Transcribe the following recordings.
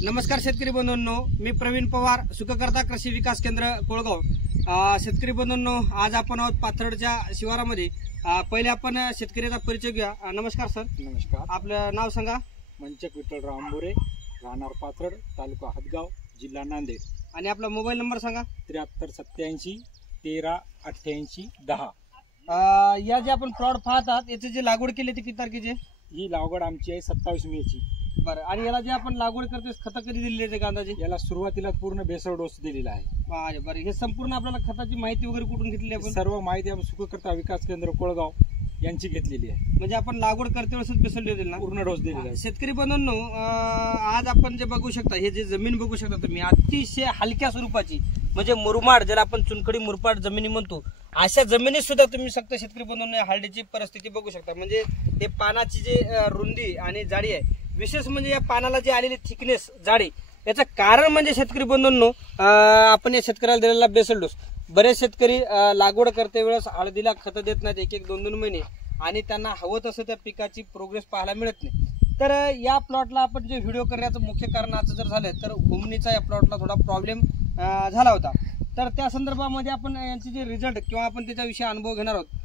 नमस्कार शेतकरी बंधूंनो, मी प्रवीण पवार, सुखकर्ता कृषी विकास केंद्र कोळगाव। शेतकरी बंधूंनो, आज आपण आहोत पाथर्डच्या शिवारामध्ये। पहिले आपण शेतकऱ्याचा परिचय घेऊया। नमस्कार सर। नमस्कार। आपलं नाव सांगा। मंचक विठ्ठलराव आंबोरे, राहणार पाथर्ड, तालुका हदगाव, जिल्हा नांदेड। आणि आपला मोबाईल नंबर सांगा। 7387 13 88 10। या जे आपण प्लॉट पाहतात याची जी लागवड केली ती किती तारखेची? ही लागवड आमची आहे 27 मेची। बरं, आणि याला जे आपण लागवड करतोय खत कधी दिलेली आहे कांदाची? याला सुरुवातीला पूर्ण बेसळ डोस दिलेला आहे। बरं, हे संपूर्ण आपल्याला खताची माहिती वगैरे कुठून घेतली आपण? सर्व माहिती आपण सुखकर्ता विकास केंद्र कोळगाव यांची घेतलेली आहे। म्हणजे आपण लागवड करते वेळेस बेसल डोस दिला ना? पूर्ण डोस दिलेला आहे। शेतकरी बंधूंनो, आज आपण जे बघू शकता, हे जे जमीन बघू शकता तुम्ही, अतिशय हलक्या स्वरूपाची, म्हणजे मुरमाड, ज्याला आपण चुनखडी मुरमाड जमिनी म्हणतो, अशा जमिनीत सुद्धा तुम्ही फक्त शेतकरी बंधूंनो हळदीची परिस्थिती बघू शकता। म्हणजे हे पानाची जे रुंदी आणि जाडी आहे, विशेष म्हणजे या पानाला जी आलेली थिकनेस, जाडी, याचं कारण म्हणजे शेतकरी बंधूंनो आपण या शेतकऱ्याला दिलेला बेसल डोस। बरेच शेतकरी लागवड करते वेळेस हळदीला खत देत नाहीत, 1-2 महिने, आणि त्यांना हवं तसं त्या पिकाची प्रोग्रेस पाहायला मिळत नाही। तर या प्लॉटला आपण जे व्हिडिओ करण्याचं मुख्य कारण असं जर झालं तर हुमणीचा या प्लॉटला थोडा प्रॉब्लेम झाला होता। तर त्या संदर्भामध्ये आपण यांचे जे रिझल्ट किंवा आपण त्याच्याविषयी अनुभव घेणार आहोत।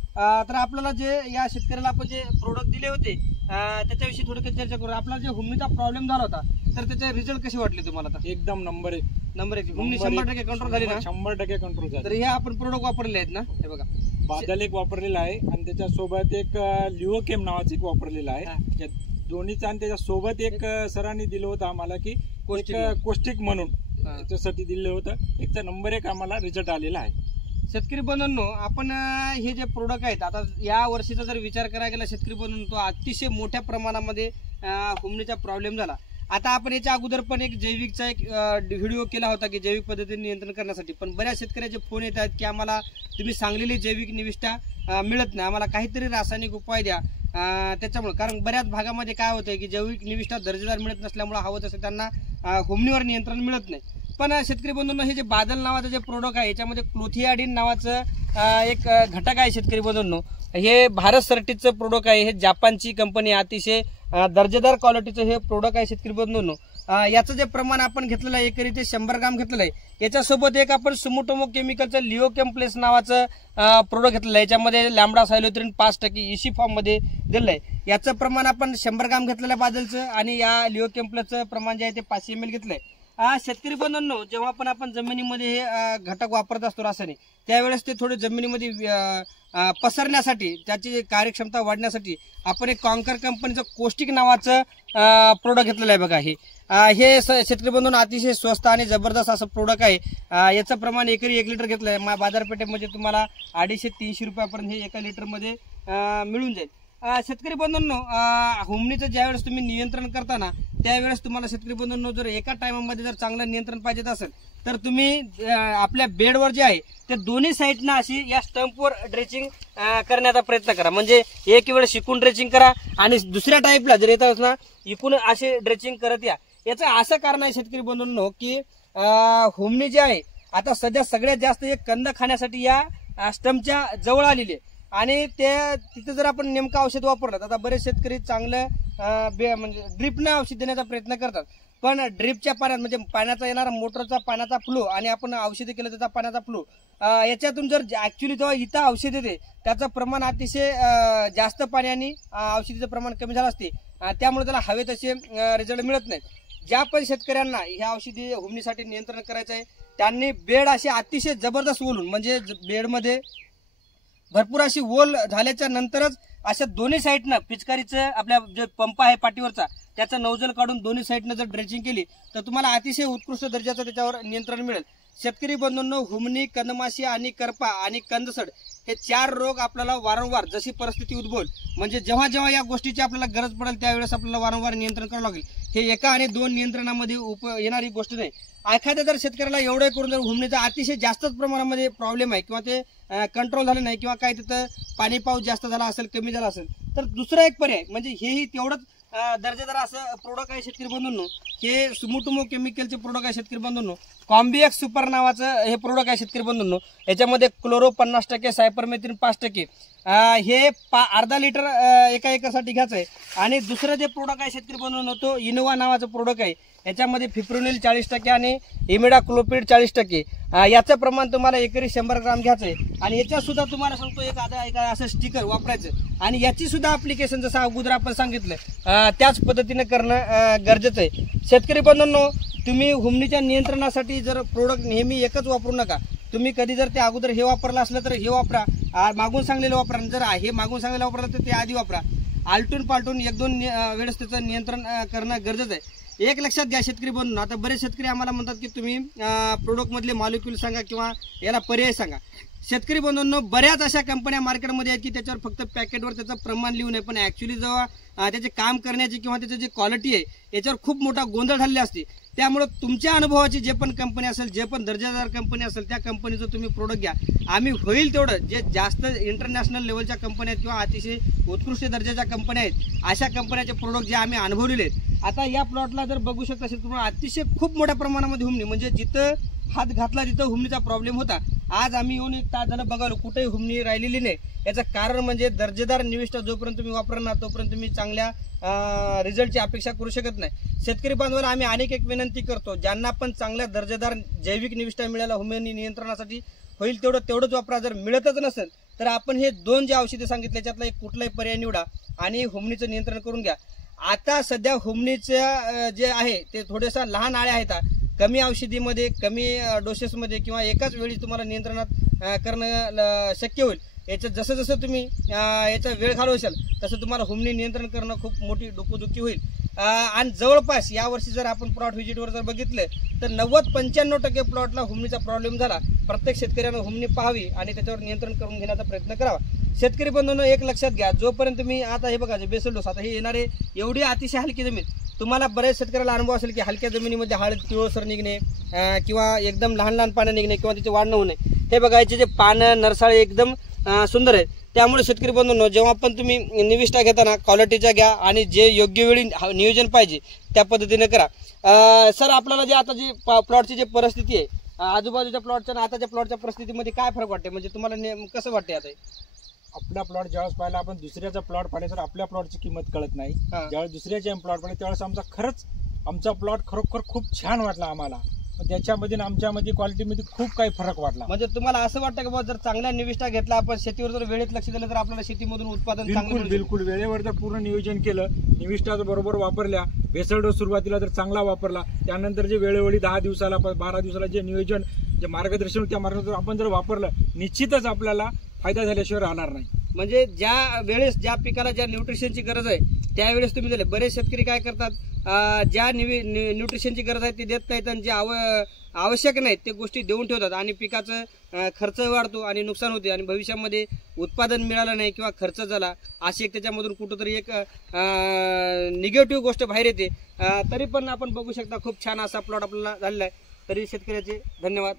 तर आपल्याला जे या शेतकऱ्याला आपण जे प्रोडक्ट दिले होते त्याच्याविषयी थोडक्यात चर्चा करू। आपला जे हुमणीचा प्रॉब्लेम झाला होता तर त्याचे रिझल्ट कसे वाटले तुम्हाला? एकदम नंबर 1 हुमणी 100% कंट्रोल झाली ना? 100% कंट्रोल झाली। तर हे आपण प्रोडक्ट वापरले आहेत ना? हे बघा, बादल एक वापरलेला आहे आणि त्याच्यासोबत एक लिओकेम नावाचं एक वापरलेलं आहे। दोन्हीचा आणि त्याच्यासोबत एक सरांनी दिलं होतं आम्हाला की कोस्टिक म्हणून, त्याच्यासाठी दिलं होतं। एकचा नंबर 1 आम्हाला रिझल्ट आलेला आहे। शेतकरी बंधूंनो, आपण हे जे प्रोडक्ट आहेत, आता या वर्षीचा जर विचार करायला गेला शेतकरी बंधूंनो, तो अतिशय मोठ्या प्रमाणामध्ये हुमणीचा प्रॉब्लेम झाला। आता आपण याच्या अगोदर पण एक जैविकचा एक व्हिडिओ केला होता की जैविक पद्धतीने नियंत्रण करण्यासाठी, पण बऱ्याच शेतकऱ्याचे फोन येत आहेत की आम्हाला तुम्ही सांगलेली जैविक निविष्ठा मिळत नाही, आम्हाला काहीतरी रासायनिक उपाय द्या त्याच्यामुळे। कारण बऱ्याच भागामध्ये काय होतंय की जैविक निविष्ठा दर्जेदार मिळत नसल्यामुळे हवं तसं त्यांना हुमणीवर नियंत्रण मिळत नाही। पण शेतकरी बंधूंनो, हे जे बादल नावाचं जे प्रोडक्ट आहे याच्यामध्ये क्लोथियाडिन नावाचं एक घटक आहे। शेतकरी बंधूंनो, हे भारत सर्टिसचं प्रोडक्ट आहे, हे जापानची कंपनी, अतिशय दर्जेदार क्वालिटीचं हे प्रोडक्ट आहे। शेतकरी बंधूंनो, याचं जे प्रमाण आपण घेतलेलं आहे एकरी ते 100 ग्राम घेतलेलं आहे। याच्यासोबत एक आपण सुमोटोमो केमिकलचं लिओकेम प्लस नावाचं प्रोडक्ट घेतलेलं आहे। याच्यामध्ये लॅम्बडा सायलोथ्रिन 5% इसी फॉर्म मध्ये दिलेलं आहे। याचं प्रमाण आपण 100 ग्राम घेतलेलं आहे बादलचं, आणि या लिओकेम प्लसचं प्रमाण जे आहे ते 500 ml घेतलंय। शेतकरी बंधूंनो, जेव्हा पण आपण जमिनीमध्ये हे घटक वापरत असतो रासायनिक, त्यावेळेस ते थोडे जमिनीमध्ये पसरण्यासाठी, त्याची कार्यक्षमता वाढण्यासाठी आपण एक कॉन्कर कंपनीचं कोस्टिक नावाचं प्रोडक्ट घेतलेलं आहे। बघा, हे शेतकरी बंधूंनो अतिशय स्वस्त आणि जबरदस्त असं प्रोडक्ट आहे। याचं प्रमाण एकरी 1 लिटर घेतलंय, बाजारपेठेमध्ये तुम्हाला 250-300 रुपयापर्यंत हे 1 लिटरमध्ये मिळून जाईल। शेतकरी बंधूंनो, हुमणीचं ज्यावेळेस तुम्ही नियंत्रण करताना त्यावेळेस तुम्हाला शेतकरी बंधूंनो, जर एका टायमामध्ये जर चांगलं नियंत्रण पाहिजे असेल तर तुम्ही आपल्या बेडवर जे आहे ते दोन्ही साईडनं अशी या स्टंपवर ड्रेचिंग करण्याचा प्रयत्न करा। म्हणजे एक वेळ शिकून ड्रेचिंग करा आणि दुसऱ्या टाईपला जर येत ना इकून असे ड्रेचिंग करत या। याचं असं कारण आहे शेतकरी बंधूंनो की हुमणी जे आहे आता सध्या सगळ्यात जास्त एक कंद खाण्यासाठी या स्टंपच्या जवळ आलेली आहे, आणि तिथे जर आपण नेमकं औषध वापरलं तर आता बरेच शेतकरी चांगलं म्हणजे ड्रिपनं औषध देण्याचा प्रयत्न करतात, पण ड्रिपच्या पाण्यात म्हणजे पाण्याचा येणारा मोटरचा पाण्याचा फ्लो आणि आपण औषध केलं त्याचा पाण्याचा फ्लो, याच्यातून जर ऍक्च्युली जेव्हा इथं औषध येते त्याचं प्रमाण अतिशय जास्त पाण्याने औषधीचं प्रमाण कमी झालं असते, त्यामुळे त्याला हवे तसे रिझल्ट मिळत नाहीत। ज्या पण शेतकऱ्यांना ह्या औषधी हुमणीसाठी नियंत्रण करायचं आहे त्यांनी बेड असे अतिशय जबरदस्त ओलून, म्हणजे बेडमध्ये भरपूर अशी ओल झाल्याच्या नंतरच अशा दोन्ही साईडनं पिचकारीचं आपल्या जे पंप आहे पाठीवरचा त्याचं नोझल काढून दोन्ही साईडनं जर ड्रेचिंग केली तर तुम्हाला अतिशय उत्कृष्ट दर्जाचं त्याच्यावर नियंत्रण मिळेल। शेतकरी बंधूंनो, हुमणी, कंदमाशी आणि करपा आणि कंदसड हे 4 रोग आपल्याला वारंवार जशी परिस्थिती उद्भवेल, म्हणजे जेव्हा जेव्हा या गोष्टीची आपल्याला गरज पडेल त्यावेळेस आपल्याला वारंवार नियंत्रण करावं लागेल। हे एका आणि 2 नियंत्रणामध्ये येणारी गोष्ट नाही। एखाद्या जर शेतकऱ्याला एवढं करून जर हुमणीचा अतिशय जास्तच प्रमाणामध्ये प्रॉब्लेम आहे किंवा ते कंट्रोल झालं नाही किंवा काही तिथं पाणी पाऊस जास्त झाला असेल, कमी झाला असेल, तर दुसरा एक पर्याय म्हणजे हेही तेवढंच दर्जेदार असं प्रोडक्ट आहे शेतकरी बंधूंनो हे सुमुटुमो केमिकलचे प्रोडक्ट आहे शेतकरी बंधूंनो. कॉम्बिएक्स सुपर नावाचं हे प्रोडक्ट आहे शेतकरी बंधूंनो. याच्यामध्ये क्लोरो 50%, सायपरमेथ्रिन 5%. हे अर्धा लिटर एका एकरसाठी घ्यायचं आहे. आणि दुसरं जे प्रोडक्ट आहे शेतकरी बंधूंनो तो इनोवा नावाचं प्रोडक्ट आहे. याच्यामध्ये फिप्रोनिल 40% आणि इमिडाक्लोपिड 40%. याचं प्रमाण तुम्हाला एकरी 100 ग्राम घ्यायचं आहे. आणि याच्यात सुद्धा तुम्हाला सांगतो एक असं स्टिकर वापरायचं आणि याची सुद्धा अप्लिकेशन जसं अगोदर आपण सांगितलं त्याच पद्धतीने करणं गरजेचं आहे. शेतकरी बंधूंनो, तुम्ही हुमणीच्या नियंत्रणासाठी जर प्रोडक्ट नेहमी एकच वापरू नका. तुम्ही कधी जर ते अगोदर हे वापरलं असलं तर हे वापरा, मागून सांगलेलं वापरा. जर हे मागून सांगलेलं वापरलं तर ते आधी वापरा. आलटून पालटून 1-2 वेळेस त्याचं नियंत्रण करणं गरजेचं आहे. एक लक्षात घ्या शेतकरी बंधूंनो, आता बरेच शेतकरी आम्हाला म्हणतात की तुम्ही प्रोडक्ट मधले मॉलिक्यूल सांगा किंवा याला पर्याय सांगा. शेतकरी बंधूंनो, बऱ्याच अशा कंपन्या मार्केटमध्ये आहेत की त्याच्यावर फक्त पॅकेटवर त्याचं प्रमाण लिहू नये, पण ऍक्च्युली जेव्हा त्याचे काम करण्याची किंवा त्याची जी क्वालिटी आहे याच्यावर खूप मोठा गोंधळ झालेला असते. त्यामुळे तुमच्या अनुभवाची जे पण कंपनी असेल, जे पण दर्जादार कंपनी असेल त्या कंपनीचं तुम्ही प्रोडक्ट घ्या. आम्ही होईल तेवढं जे जास्त इंटरनॅशनल लेवलच्या कंपन्या आहेत किंवा अतिशय उत्कृष्ट दर्जाच्या कंपन्या आहेत अशा कंपन्याचे प्रोडक्ट जे आम्ही अनुभवलेले आहेत. आता या प्लॉटला जर बघू शकता असेल तुम्हाला अतिशय खूप मोठ्या प्रमाणामध्ये हुमणी, म्हणजे जिथं हात घातला तिथं हुमणीचा प्रॉब्लेम होता. आज आम्ही येऊन 1 तास झालं बघालो कुठेही हुमणी राहिलेली नाही. याचं कारण म्हणजे दर्जेदार निविष्ठा जोपर्यंत तुम्ही वापरणार तोपर्यंत तुम्ही चांगल्या रिझल्टची अपेक्षा करू शकत नाही. शेतकरी बांधवांना आम्ही अनेक एक विनंती करतो, ज्यांना पण चांगल्या दर्जेदार जैविक निविष्ठा मिळाला हुमणी नियंत्रणासाठी होईल तेवढंच वापरा. जर मिळतच नसेल तर आपण हे 2 जे औषधे सांगितले त्याच्यातला एक कुठलाही पर्याय निवडा आणि हुमणीचं नियंत्रण करून घ्या. आता सध्या हुमणीचं जे आहे ते थोडेसा लहान आळ्या आहेत. कमी औषधीमध्ये, कमी डोसेसमध्ये किंवा एकाच वेळी तुम्हाला नियंत्रणात करणं शक्य होईल. याचं जसं जसं तुम्ही याचा वेळ घालवशाल तसं तुम्हाला हुमणी नियंत्रण करणं खूप मोठी डोकेदुखी होईल. आणि जवळपास यावर्षी जर आपण प्लॉट व्हिजिटवर जर बघितलं तर 90-95% प्लॉटला हुमणीचा प्रॉब्लेम झाला. प्रत्येक शेतकऱ्यानं हुमणी पाहावी आणि त्याच्यावर नियंत्रण करून घेण्याचा प्रयत्न करावा. शेतकरी बंधूंनो, एक लक्षात घ्या, जोपर्यंत तुम्ही आता हे बघा बेसल डोस, आता हे येणारे एवढी अतिशय हलकी जमीन, तुम्हाला बऱ्याच शेतकऱ्याला अनुभव असेल की हलक्या जमिनीमध्ये हळद पिवळसर निघणे किंवा एकदम लहान लहान पानं निघणे किंवा तिचे वाढ न होणे. हे बघायचे जे पानं नरसाळे एकदम सुंदर आहेत. त्यामुळे शेतकरी बंधूंनो, जेव्हा पण तुम्ही निविष्ठा घेताना क्वालिटीच्या घ्या आणि जे योग्य वेळी नियोजन पाहिजे त्या पद्धतीने करा. सर, आपल्याला जे आता जी प्लॉटची जी परिस्थिती आहे आजूबाजूच्या प्लॉटच्या आणि आताच्या प्लॉटच्या परिस्थितीमध्ये काय फरक वाटते, म्हणजे तुम्हाला कसं वाटते? आता आपला प्लॉट ज्यावेळेस पाहिला आपण दुसऱ्याचा प्लॉट पाहिला तर आपल्या प्लॉटची किंमत कळत नाही. ज्यावेळेस दुसऱ्याचे प्लॉट पाहिले त्यावेळेस आमचा प्लॉट खरोखर खूप छान वाटला आम्हाला. त्याच्यामध्ये आमच्यामध्ये क्वालिटीमध्ये खूप काही फरक वाटला. म्हणजे तुम्हाला असं वाटतं की बाबा जर चांगल्या निविष्ठा घेतला आपण, शेतीवर जर वेळेत लक्ष दिलं तर आपल्याला शेतीमधून उत्पादन चांगलं बिलकुल वेळेवर जर पूर्ण नियोजन केलं, निविष्ठा बरोबर वापरल्या, भेसळ डोस सुरुवातीला जर चांगला वापरला, त्यानंतर जे वेळोवेळी 10 दिवसाला 12 दिवसाला जे नियोजन, जे मार्गदर्शन त्या मार्गदर्शन आपण जर वापरलं निश्चितच आपल्याला फायदा झाल्याशिवाय राहणार नाही. म्हणजे ज्या वेळेस ज्या पिकाला ज्या न्यूट्रिशनची गरज आहे त्यावेळेस तुम्ही दिले. बरेच शेतकरी काय करतात, ज्या न्यूट्रिशनची गरज आहे ती देत नाहीत आणि जे आवश्यक नाहीत ते गोष्टी देऊन ठेवतात आणि पिकाचं खर्च वाढतो आणि नुकसान होते आणि भविष्यामध्ये उत्पादन मिळालं नाही किंवा खर्च झाला अशी एक त्याच्यामधून कुठंतरी एक निगेटिव्ह गोष्ट बाहेर येते. तरी पण आपण बघू शकता खूप छान असा प्लॉट आपल्याला झालेला आहे. तरी शेतकऱ्याचे धन्यवाद.